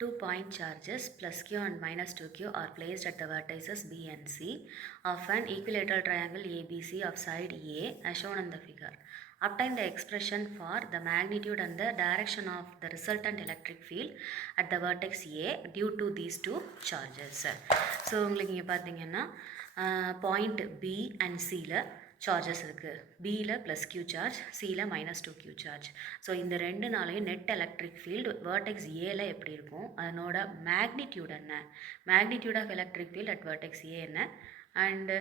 Two point charges plus q and minus 2q are placed at the vertices B and C of an equilateral triangle ABC of side A as shown in the figure. Obtain the expression for the magnitude and the direction of the resultant electric field at the vertex A due to these two charges. So உங்களுக்கு இங்கே பார்த்தீங்கன்னா point B and Cல charges இருக்குது. பியில் plus q charge, சியில் minus 2q charge. So இந்த ரெண்டுனாலையும் net electric field vertex ஏல எப்படி இருக்கும், அதனோட மேக்னிடியூட் என்ன, magnitude of electric field at vertex A என்ன, and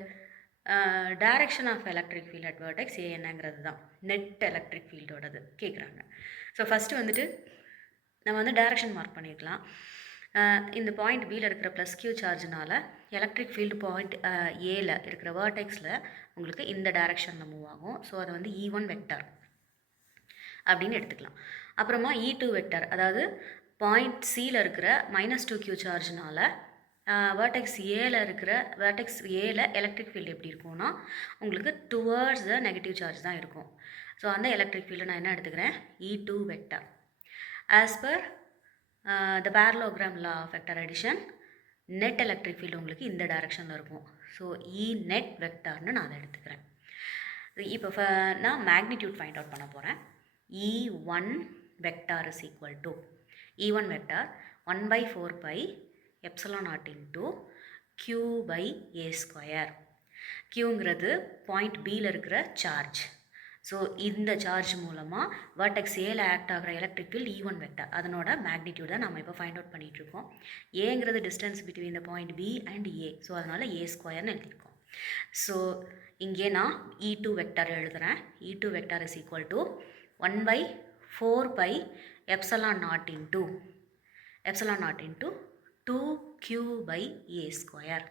direction of electric field at vertex A என்னங்கிறது தான் நெட் எலக்ட்ரிக் ஃபீல்டோடது கேட்குறாங்க. ஸோ ஃபஸ்ட்டு வந்துட்டு நம்ம வந்து டைரக்ஷன் மார்க் பண்ணியிருக்கலாம். இந்த பாயிண்ட் பியில் இருக்கிற ப்ளஸ் க்யூ சார்ஜினால் எலக்ட்ரிக் ஃபீல்டு பாயிண்ட் ஏல இருக்கிற வேர்டெக்ஸில் உங்களுக்கு இந்த டைரக்ஷனில் மூவ் ஆகும். ஸோ அதை வந்து E1 வெக்டார் அப்படின்னு எடுத்துக்கலாம். அப்புறமா E2 வெக்டார், அதாவது பாயிண்ட் சியில் இருக்கிற மைனஸ் 2q சார்ஜினால் வேர்டெக்ஸ் ஏல எலக்ட்ரிக் ஃபீல்டு எப்படி இருக்கும்னா உங்களுக்கு டுவர்ட்ஸ் த நெகட்டிவ் சார்ஜ் தான் இருக்கும். ஸோ அந்த எலக்ட்ரிக் ஃபீல்டை நான் என்ன எடுத்துக்கிறேன், E2 vector. As per the parallelogram law of vector addition, net electric field உங்களுக்கு இந்த டைரக்ஷனில் இருக்கும். ஸோ E net வெக்டார்னு நான் அதை எடுத்துக்கிறேன். இப்போ நான் மேக்னிடியூட் ஃபைண்ட் அவுட் பண்ண போகிறேன். E1 vector is equal to E1 vector 1/4 pi epsilon naught into Q by A square. Qங்கிறது பாயிண்ட் பியில் இருக்கிற சார்ஜ். ஸோ இந்த சார்ஜ் மூலமாக வேர்டெக்ஸ் ஏல ஆக்ட் ஆகிற எலக்ட்ரிக் ஃபீல்டு E1 வெக்டார், அதனோட மேக்னிடியூட் தான் நம்ம இப்போ ஃபைண்ட் அவுட் பண்ணிகிட்ருக்கோம். ஏங்கிறது distance between the point B and A, so அதனால் ஏ ஸ்கொயர்னு எழுதியிருக்கோம். ஸோ இங்கே நான் E2 வெக்டார் எழுதுகிறேன். E2 vector is equal to 1/4 pi epsilon naught into 2q by A square,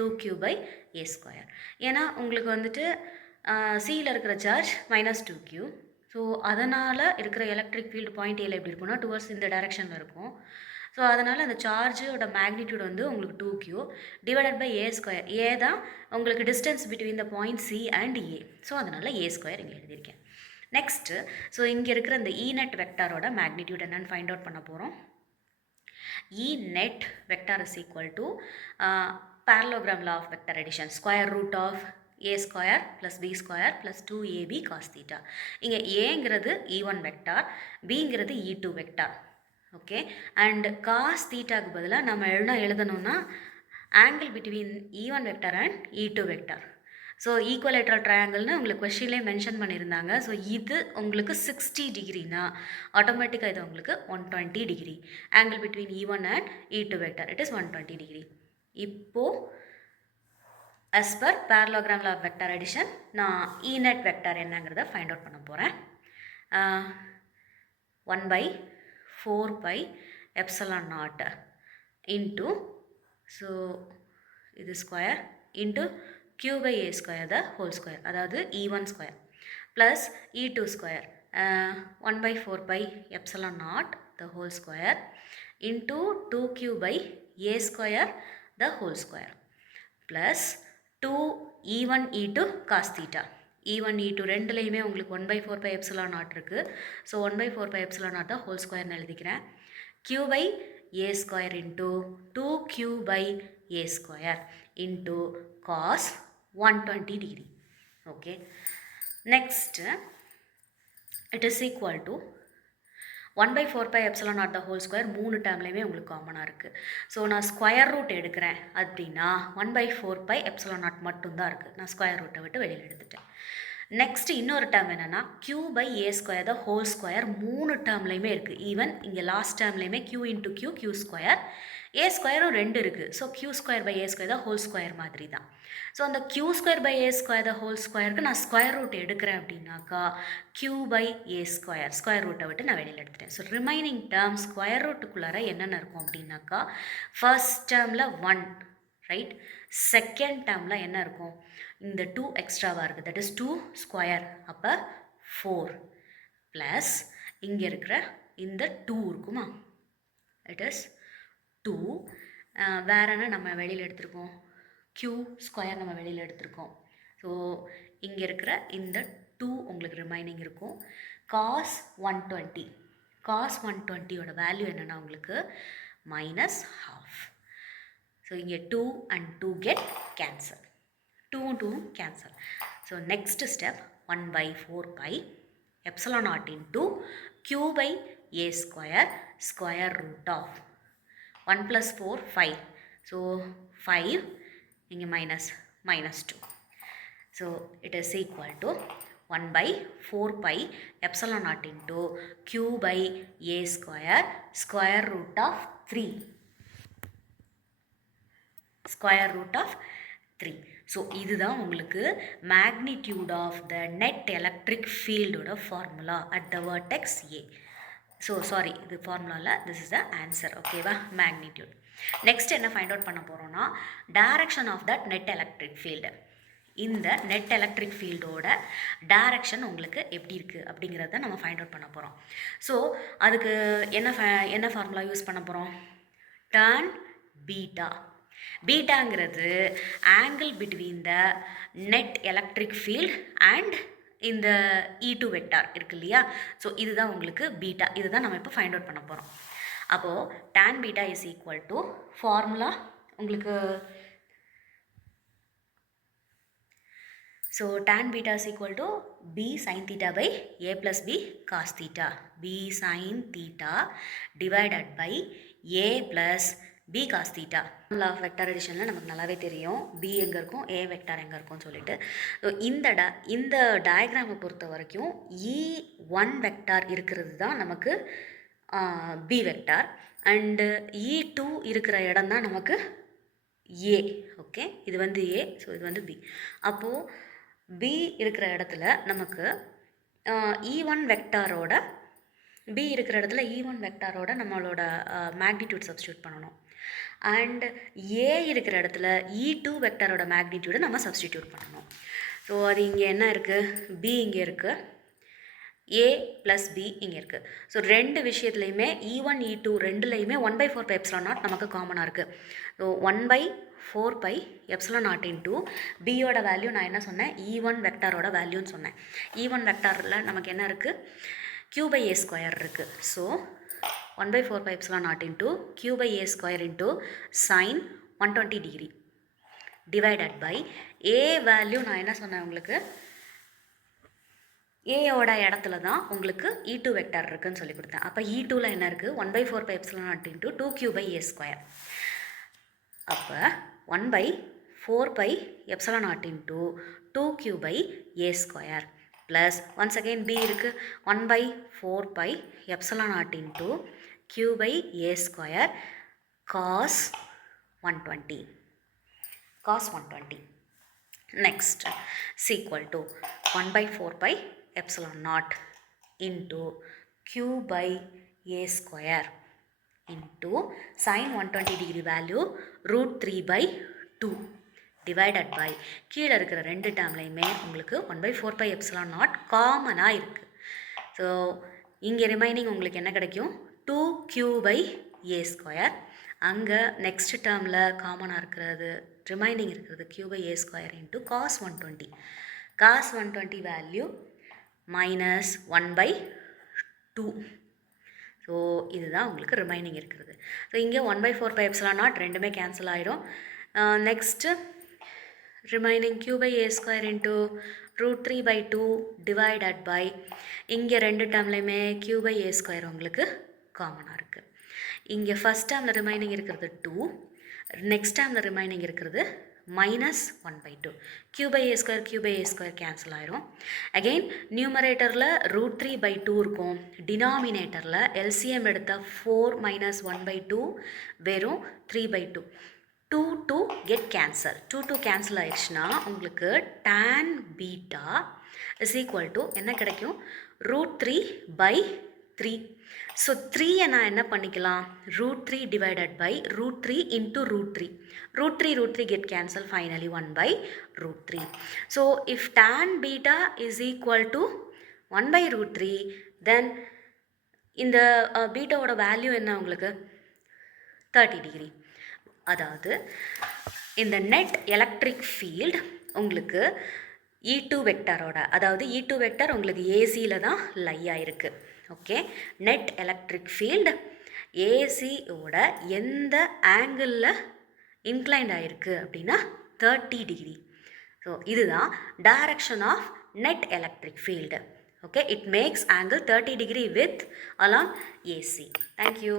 2q by A square. ஏன்னா உங்களுக்கு வந்துட்டு சியில் இருக்கிற சார்ஜ் மைனஸ் 2q, ஸோ அதனால் இருக்கிற எலக்ட்ரிக் ஃபீல்டு பாயிண்ட் ஏல எப்படி இருக்கும்னா டுவர்ட்ஸ் இந்த டைரக்ஷனில் இருக்கும். ஸோ அதனால் அந்த சார்ஜோட மேக்னிடியூட் வந்து உங்களுக்கு 2q divided by A square. A தான் உங்களுக்கு distance between the point C and A, so அதனால் A ஸ்கொயர் இங்கே எழுதியிருக்கேன். நெக்ஸ்ட்டு, ஸோ இங்கே இருக்கிற இந்த E net வெக்டாரோட மேக்னிடியூட் என்னன்னு ஃபைண்ட் அவுட் பண்ண போகிறோம். E net vector is equal to parallelogram law of vector addition, square root of A square plus B square plus 2AB cos theta. இங்கே ஏங்கிறது E1 வெக்டார், பிங்கிறது E2 vector. Okay, and cos தீட்டாக்கு பதிலாக நம்ம எழுதணும்னா angle between E1 vector and E2 vector. So equilateral ட்ரையாங்கிள்னு உங்களுக்கு கொஷின்லேயே மென்ஷன் பண்ணியிருந்தாங்க. ஸோ இது உங்களுக்கு 60 டிகிரினா ஆட்டோமேட்டிக்காக இது உங்களுக்கு 120 degree. Angle between E1 and E2 vector it is 120 degree. இப்போது as per parallelogram law of vector addition நான் E net வெக்டார் என்னங்கிறத ஃபைண்ட் அவுட் பண்ண போகிறேன். 1/4 pi epsilon naught into, so இது square into q by A square the whole square, அதாவது E1 square plus E2 square 1/4 pi epsilon naught the whole square into 2q by A square the whole square plus 2E1 E2 cos theta. E1 E2 ரெண்டுலேயுமே உங்களுக்கு 1/4 pi epsilon naught இருக்குது. So 1/4 pi epsilon naught தான் whole ஸ்கொயர்னு எழுதிக்கிறேன். Q by A square into 2q by A square into cos 120 degree. Okay, next it is equal to 1/4 pi epsilon naught the whole square மூணு டேர்ம்லேயுமே உங்களுக்கு காமனாக இருக்குது. So நான் square root எடுக்கிறேன் அப்படின்னா 1/4 pi epsilon naught மட்டும்தான் இருக்குது. நான் ஸ்கொயர் ரூட்டை விட்டு வெளியில் எடுத்துட்டேன். நெக்ஸ்ட்டு இன்னொரு டேர்ம் என்னென்னா q by A square the whole square மூணு டேர்ம்லேயுமே இருக்குது. ஈவன் இங்கே லாஸ்ட் டேர்ம்லேயுமே q into q square, A ஸ்கொயரும் 2 இருக்குது. So q square by A square தான் ஹோல் ஸ்கொயர் மாதிரி தான். ஸோ அந்த q square by A square the whole ஸ்கொயருக்கு நான் ஸ்கொயர் ரூட் எடுக்கிறேன் அப்படின்னாக்கா q பை A ஸ்கொயர், ஸ்கொயர் ரூட்டை விட்டு நான் வெளியில் எடுத்துட்டேன். ஸோ ரிமைனிங் டேர்ம் ஸ்கொயர் ரூட்டுக்குள்ளார என்னென்ன இருக்கும் அப்படின்னாக்கா ஃபர்ஸ்ட் டேர்மில் 1, ரைட், செகண்ட் டேர்மில் என்ன இருக்கும், இந்த 2 எக்ஸ்ட்ராவாக இருக்குது, தட் இஸ் 2 ஸ்கொயர், அப்போ 4 ப்ளஸ் இங்கே இருக்கிற இந்த 2 இருக்குமா, இட் இஸ் 2. வேற என்ன நம்ம வெளியில் எடுத்திருக்கோம், q ஸ்கொயர் நம்ம வெளியில் எடுத்திருக்கோம். ஸோ இங்கே இருக்கிற இந்த 2 உங்களுக்கு ரிமைனிங் இருக்கும். cos 120, cos 120யோட வேல்யூ என்னென்னா உங்களுக்கு minus half. So இங்கே 2 and 2 get cancel. 2 and 2 cancel. So next step 1 by 4 pi epsilon naught into q by a square root of 1 plus 4 5. So 5 இங்கே minus 2. So it is equal to 1 by 4 pi epsilon naught into q by a square root of 3. Square root of 3. So இதுதான் உங்களுக்கு magnitude of the net electric field ஓட formula at the vertex A. So sorry, இது formula, this is the answer. ஓகேவா, magnitude. Next என்ன find out பண்ண போகிறோம்னா direction of that net electric field. இந்த net electric ஃபீல்டோட டைரக்ஷன் உங்களுக்கு எப்படி இருக்குது அப்படிங்கிறத நம்ம ஃபைண்ட் அவுட் பண்ண போகிறோம். ஸோ அதுக்கு என்ன ஃபார்முலா யூஸ் பண்ண போகிறோம்? tan beta. பீட்டாங்கிறது angle between the net electric field and இந்த E2 வெக்டார் இருக்கு இல்லையா? ஸோ இதுதான் உங்களுக்கு பீட்டா. இதுதான் நம்ம இப்போ ஃபைண்ட் அவுட் பண்ண போகிறோம். அப்போது tan beta is equal to formula உங்களுக்கு. So tan beta is equal to b sin theta by a plus b cos theta. b sin theta divided by a plus b cos theta. Law of vector எடிஷனில் நமக்கு நல்லாவே தெரியும் b எங்கே இருக்கும், a vector எங்கே இருக்கும்னு சொல்லிட்டு. So இந்த டயக்ராமை பொறுத்த வரைக்கும் E1 வெக்டார் இருக்கிறது தான் நமக்கு b வெக்டார் அண்டு E2 இருக்கிற இடம் தான் நமக்கு a. ஓகே, இது வந்து a, ஸோ இது வந்து b. அப்போது b இருக்கிற இடத்துல நமக்கு E1 வெக்டாரோட b இருக்கிற இடத்துல E1 வெக்டாரோட நம்மளோட மேக்னிடியூட் சப்ஸ்டியூட் பண்ணணும். அண்ட் a இருக்கிற இடத்துல E2 வெக்டாரோட மேக்னிடியூடை நம்ம சப்ஸ்டிடியூட் பண்ணணும். ஸோ அது இங்கே என்ன இருக்குது, b இங்கே இருக்குது, a ப்ளஸ் b இங்கே இருக்குது. ஸோ ரெண்டு விஷயத்துலையுமே E1 E2 ரெண்டுலையுமே 1/4 by epsilon not நமக்கு காமனாக இருக்குது. So 1/4 by epsilon naught into பியோட வேல்யூ நான் என்ன சொன்னேன், E1 வெக்டாரோட வேல்யூன்னு சொன்னேன். E1 வெக்டாரில் நமக்கு என்ன இருக்குது, q by a ஸ்கொயர் இருக்குது. So 1/4 by epsilon naught into q by a square into sin 120 degree divided by a value நான் என்ன சொன்னேன் உங்களுக்கு, ஏயோட இடத்துல தான் உங்களுக்கு E2 வெக்டார் இருக்குதுன்னு சொல்லி கொடுத்தேன். அப்போ E2வில் என்ன இருக்குது, 1/4 by epsilon naught into 2q by a square. அப்போ 1/4 by epsilon naught into 2q by a square plus once again b இருக்குது 1/4 by epsilon naught into q by a square cos 120. Next is equal to 1/4 pi epsilon naught into q by a square into sin 120 degree value √3/2 divided by கீழே இருக்கிற ரெண்டு டேர்ம்லையுமே உங்களுக்கு 1/4 pi epsilon naught காமனாக இருக்குது. So இங்கே remaining உங்களுக்கு என்ன கிடைக்கும், 2q by a ஸ்கொயர். அங்கே நெக்ஸ்ட் டேர்மில் காமனாக இருக்கிறது ரிமைனிங் இருக்கிறது q by a square into cos 120. cos 120 value minus 1/2. So இதுதான் உங்களுக்கு ரிமைனிங் இருக்கிறது. ஸோ இங்கே 1/4 பை எப்சிலான் நாட் ரெண்டுமே கேன்சல் ஆயிரும். Next remaining q by a square into √3/2 divided by இங்கே ரெண்டு டேர்ம்லையுமே q by a ஸ்கொயர் உங்களுக்கு காமனாக இருக்குது. இங்கே ஃபஸ்ட் டேர்மில் ரிமைனிங் இருக்கிறது 2, நெக்ஸ்ட் டேர்மில் ரிமைனிங் இருக்கிறது -1/2. q by a square cancel ஆயிரும். அகெயின் நியூமரேட்டரில் √3/2 இருக்கும், டினாமினேட்டரில் எல்சிஎம் எடுத்தால் 4 - 1/2 வெறும் 3/2. 2 கெட் கேன்சல். 2 கேன்சல் ஆயிடுச்சுன்னா உங்களுக்கு tan beta is equal to என்ன கிடைக்கும், √3/3. ஸோ 3 நான் என்ன பண்ணிக்கலாம், √3 divided by √3 into √3. √3 get cancel, finally 1/√3. So if tan beta is equal to 1/√3, then இந்த பீட்டாவோட வேல்யூ என்ன உங்களுக்கு 30 டிகிரி. அதாவது இந்த நெட் எலக்ட்ரிக் ஃபீல்டு உங்களுக்கு E2 வெக்டாரோட, அதாவது E2 வெக்டார் உங்களுக்கு ஏசியில் தான் லை ஆயிருக்கு. ஓகே, நெட் எலக்ட்ரிக் ஃபீல்டு ஏசியோட எந்த ஆங்கிளில் இன்க்ளைண்ட் ஆகிருக்கு அப்படின்னா 30 டிகிரி. ஸோ இதுதான் direction of net electric field. Okay, it makes angle 30 degree with along AC. Thank you.